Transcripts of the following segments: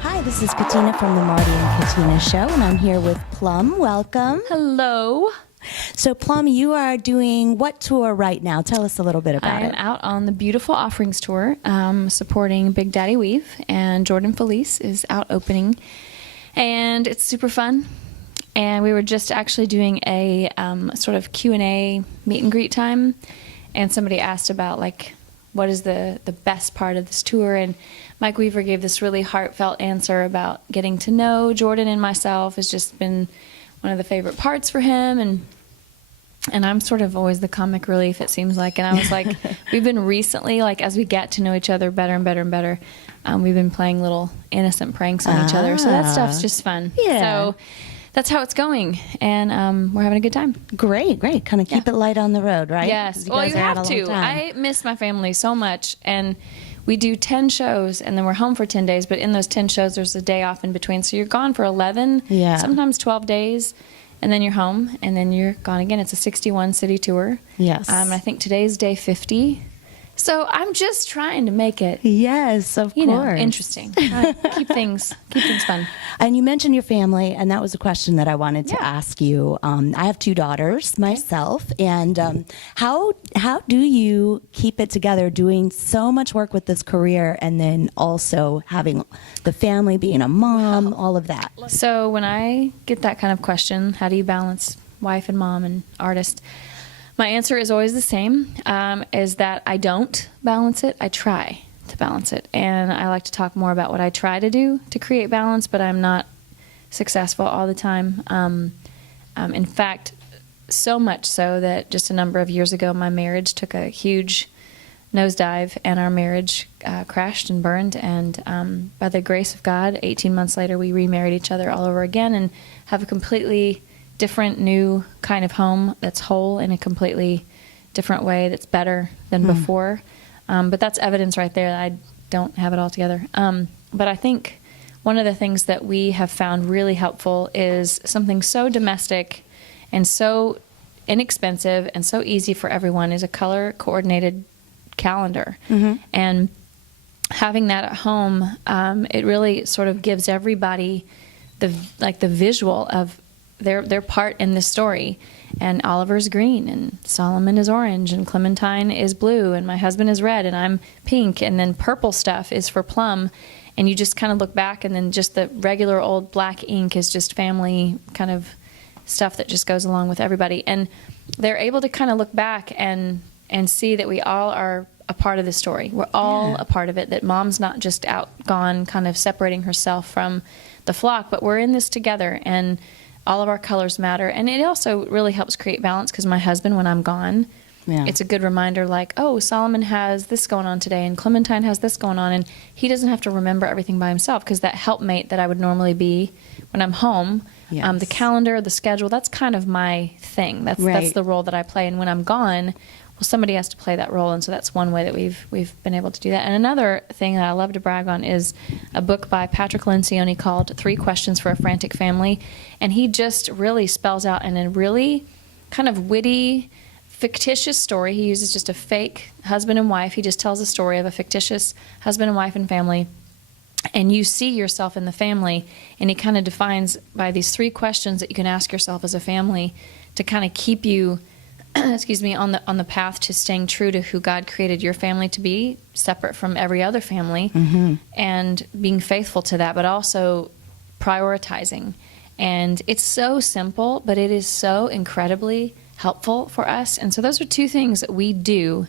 Hi, this is Katina from the Marty and Katina Show, and I'm here with Plumb. Welcome. Hello. So, Plumb, you are doing what tour right now? Tell us a little bit about it. I'm out on the Beautiful Offerings Tour, supporting Big Daddy Weave, and Jordan Felice is out opening, and it's super fun. And we were just actually doing a sort of Q&A meet and greet time, and somebody asked about, like, what is the best part of this tour, and Mike Weaver gave this really heartfelt answer about getting to know Jordan and myself has just been one of the favorite parts for him, and I'm sort of always the comic relief, it seems like. And I was like, we've been recently, like, as we get to know each other better and better and better, we've been playing little innocent pranks on each other, so that stuff's just fun. Yeah. So that's how it's going, and we're having a good time. Great. Kind of keep it light on the road, right? Yes. Well, you have to. I miss my family so much, and we do 10 shows, and then we're home for 10 days, but in those 10 shows, there's a day off in between, so you're gone for 11, sometimes 12 days, and then you're home, and then you're gone again. It's a 61-city tour. Yes. I think today's day 50. So I'm just trying to make it, yes, of course, interesting. Keep things fun. And you mentioned your family, and that was a question that I wanted to ask you. I have 2 daughters myself, and how do you keep it together, doing so much work with this career, and then also having the family, being a mom, all of that? So when I get that kind of question, how do you balance wife and mom and artist? My answer is always the same, is that I don't balance it. I try to balance it. And I like to talk more about what I try to do to create balance, but I'm not successful all the time. In fact, so much so that just a number of years ago, my marriage took a huge nosedive, and our marriage crashed and burned. And by the grace of God, 18 months later, we remarried each other all over again and have a completely different, new kind of home that's whole in a completely different way that's better than before. But that's evidence right there that I don't have it all together. But I think one of the things that we have found really helpful is something so domestic and so inexpensive and so easy for everyone is a color-coordinated calendar. And having that at home, it really sort of gives everybody the visual of their part in this story. And Oliver's green, and Solomon is orange, and Clementine is blue, and my husband is red, and I'm pink, and then purple stuff is for Plumb. And you just kind of look back, and then just the regular old black ink is just family kind of stuff that just goes along with everybody. And they're able to kind of look back and see that we all are a part of the story. We're all a part of it, that Mom's not just out, gone, kind of separating herself from the flock, but we're in this together, and all of our colors matter. And it also really helps create balance, because my husband, when I'm gone, it's a good reminder, like, oh, Solomon has this going on today, and Clementine has this going on, and he doesn't have to remember everything by himself, because that helpmate that I would normally be when I'm home, the calendar, the schedule, that's kind of my thing. That's the role that I play. And when I'm gone, well, somebody has to play that role, and so that's one way that we've been able to do that. And another thing that I love to brag on is a book by Patrick Lencioni called 3 Questions for a Frantic Family, and he just really spells out in a really kind of witty, fictitious story. He uses just a fake husband and wife. He just tells a story of a fictitious husband and wife and family, and you see yourself in the family, and he kind of defines by these 3 questions that you can ask yourself as a family to kind of keep you on the path to staying true to who God created your family to be, separate from every other family, and being faithful to that, but also prioritizing. And it's so simple, but it is so incredibly helpful for us. And so those are 2 things that we do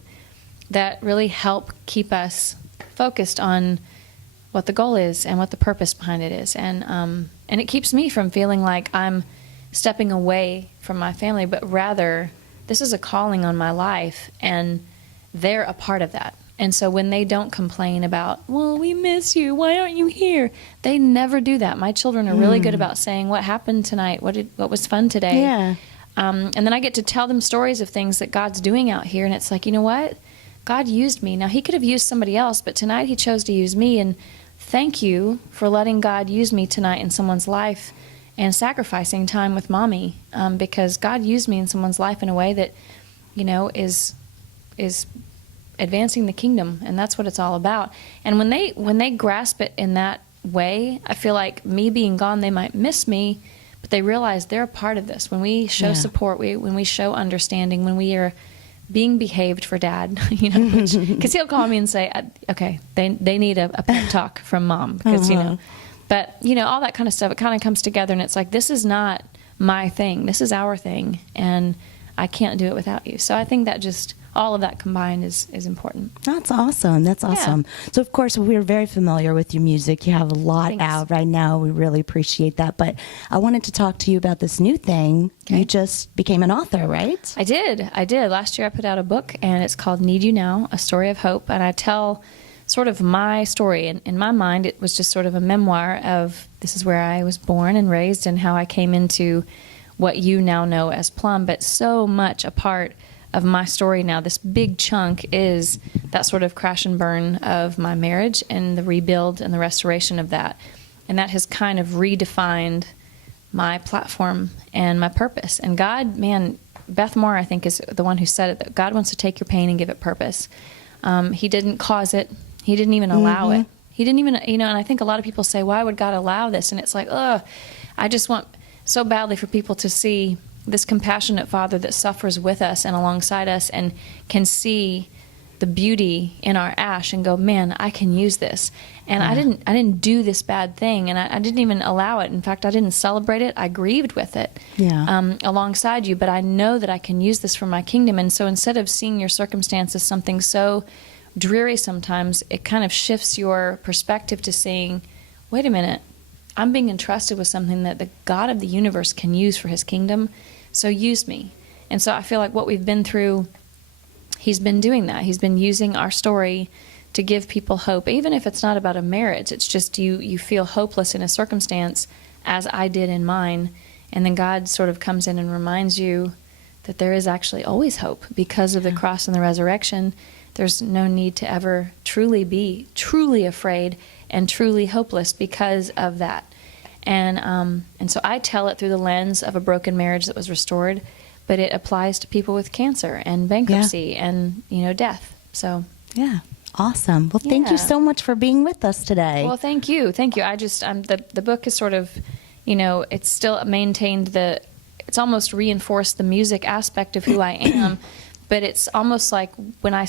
that really help keep us focused on what the goal is and what the purpose behind it is. And it keeps me from feeling like I'm stepping away from my family, but rather this is a calling on my life, and they're a part of that. And so when they don't complain about, well, we miss you, why aren't you here? They never do that. My children are really good about saying, what happened tonight? What was fun today? Yeah. And then I get to tell them stories of things that God's doing out here, and it's like, you know what? God used me. Now, he could have used somebody else, but tonight he chose to use me, and thank you for letting God use me tonight in someone's life and sacrificing time with Mommy, because God used me in someone's life in a way that, is advancing the kingdom, and that's what it's all about. And when they grasp it in that way, I feel like me being gone, they might miss me, but they realize they're a part of this. When we show support, when we show understanding, when we are being behaved for Dad, you know, because he'll call me and say, okay, they need a pep talk from Mom, because, you know, but, you know, all that kind of stuff, it kind of comes together, and it's like, this is not my thing, this is our thing, and I can't do it without you. So I think that just all of that combined is important. That's awesome. That's awesome. Yeah. So, of course, we're very familiar with your music. You have a lot out right now. We really appreciate that. But I wanted to talk to you about this new thing. Okay. You just became an author, right? I did. Last year I put out a book, and it's called Need You Now, A Story of Hope. And I tell sort of my story. In my mind, it was just sort of a memoir of this is where I was born and raised and how I came into what you now know as Plumb. But so much a part of my story now, this big chunk, is that sort of crash and burn of my marriage and the rebuild and the restoration of that. And that has kind of redefined my platform and my purpose. And God, man, Beth Moore, I think, is the one who said it, that God wants to take your pain and give it purpose. He didn't cause it. He didn't even allow it. He didn't even, you know, and I think a lot of people say, why would God allow this? And it's like, I just want so badly for people to see this compassionate Father that suffers with us and alongside us and can see the beauty in our ash and go, man, I can use this. And I didn't do this bad thing, and I didn't even allow it. In fact, I didn't celebrate it. I grieved with it alongside you, but I know that I can use this for my kingdom. And so instead of seeing your circumstances something so dreary sometimes, it kind of shifts your perspective to saying, wait a minute, I'm being entrusted with something that the God of the universe can use for his kingdom, so use me. And so I feel like what we've been through, he's been doing that. He's been using our story to give people hope, even if it's not about a marriage. It's just you feel hopeless in a circumstance, as I did in mine, and then God sort of comes in and reminds you that there is actually always hope because of the cross and the resurrection. There's no need to ever truly be truly afraid and truly hopeless because of that. And so I tell it through the lens of a broken marriage that was restored, but it applies to people with cancer and bankruptcy and, you know, death. So yeah, awesome. Well, thank you so much for being with us today. Well, thank you. I just the book is sort of, you know, it's still maintained it's almost reinforced the music aspect of who I am. But it's almost like when I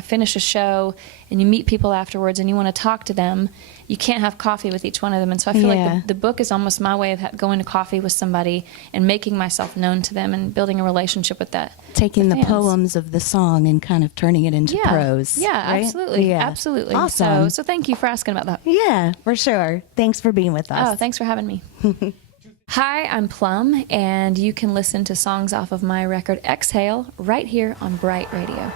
finish a show and you meet people afterwards and you want to talk to them, you can't have coffee with each one of them. And so I feel like the book is almost my way of going to coffee with somebody and making myself known to them and building a relationship with that. Taking the poems of the song and kind of turning it into prose. Yeah, right? Absolutely. Yeah. Absolutely. Awesome. So thank you for asking about that. Yeah, for sure. Thanks for being with us. Oh, thanks for having me. Hi, I'm Plumb, and you can listen to songs off of my record Exhale right here on Bright Radio.